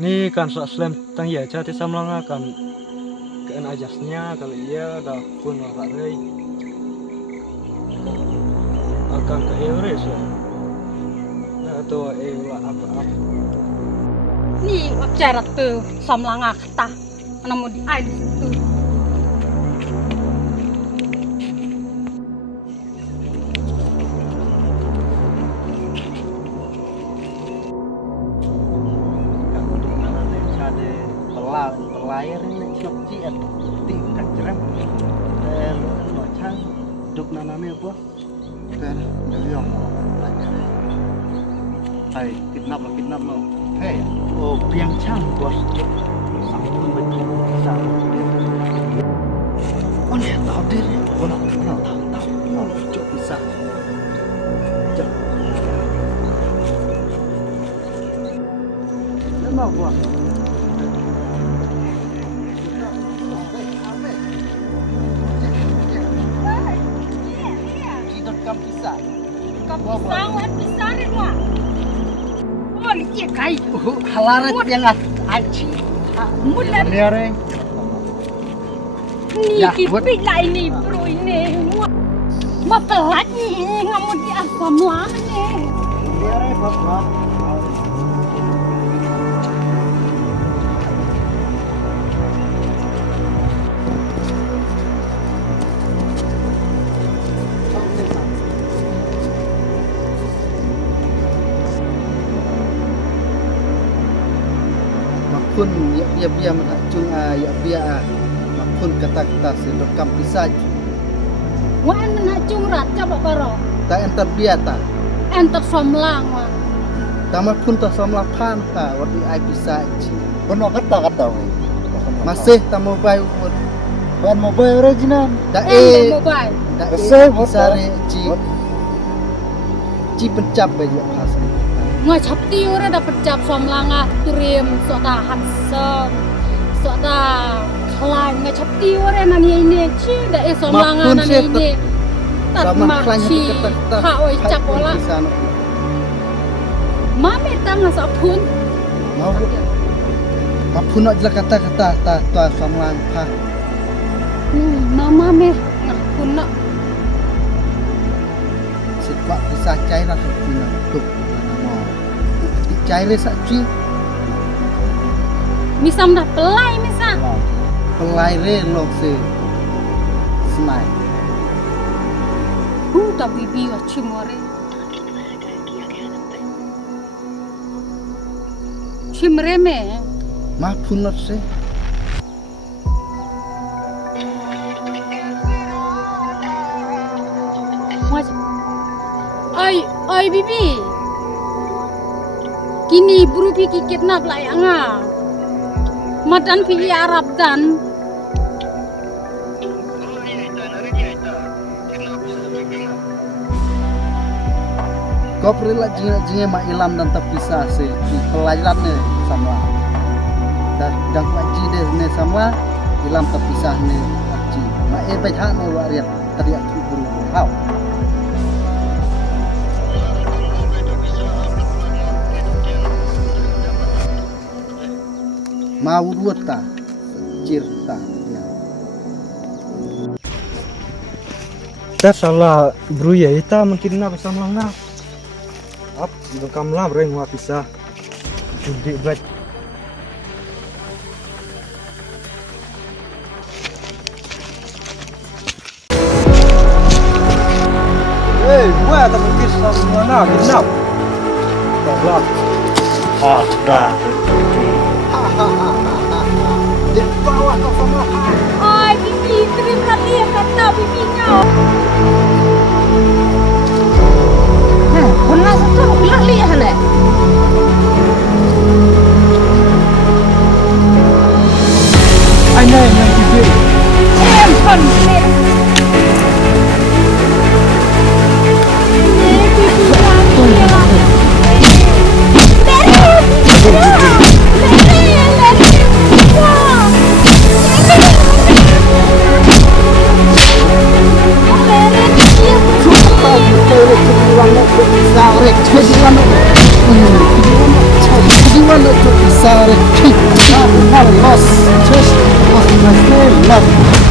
Ni kan slam tang ya chat samlanga kan kan ajasnya kalau iya dah pun orang rei akan ke Everest atau apa ni bicara tu samlanga kata mana mau di ai tu layar ini siap ciat tingkat cerem lo cang duk naname apa kan dari yang layar hai kidnap lo hey oh piang cang bos sambung betul sama oh ya tahu diri oh tahu cok bisa cok nama gua Kamu pisah ni wah. Oh ni je kai. Halarat yang aci. Mudah. Liare. Ni kipi lah ini bro ini. Ma pelat ni ngamu di asam lah ni. Liare bapak. Makun ya biar menacung ya biar makun kata-kata sedekam pisaj. Wan menacung rat coba baro. Tak enter biar tak. Enter somlang wah. Tamat pun tak somlah pan tak waktu ai pisaj. Benar kata. Masih tak mobile pun. Ban mobile original. Tak Mobile. tak Besar, sare ci pencap aja pas. Ngai chapti ora dapat cap somlanga turim soda handsome soda klai ngai chapti ora nani ini ci da e somlanga nani ini tat marci ha oi cap ola mame tanga sa pun mau mapun nak jelas kata-kata ta samlang pa mama me ngapun nak sebab pisah cai lah kena tuk cai le sak ci misam dah pelai misa pelai le lo se smai ta bibi wa chimore chimre me mapun not se Oi bibi kini buru piki kidnap lah yang madan piki Arab dan kau perlu jinge mak ilam dan terpisah se di pelajaran ne sama dan kaji deh ne sama ilam terpisah ne kaji mak baik hak ne waрият tadi aku buru hau mau ruat ta cerita ya tak salah bro ya ita mungkin na samlanga ap kam la reng wa pisah jadi bat gua tak mungkin samlanga ginap tak Ada. di bawah kau sama Oi bibi terima dia kata bibinya benar satu bilang lihat le ana yang tibe handphone le Rek, jadi lama. pisah. Los. Just. Los.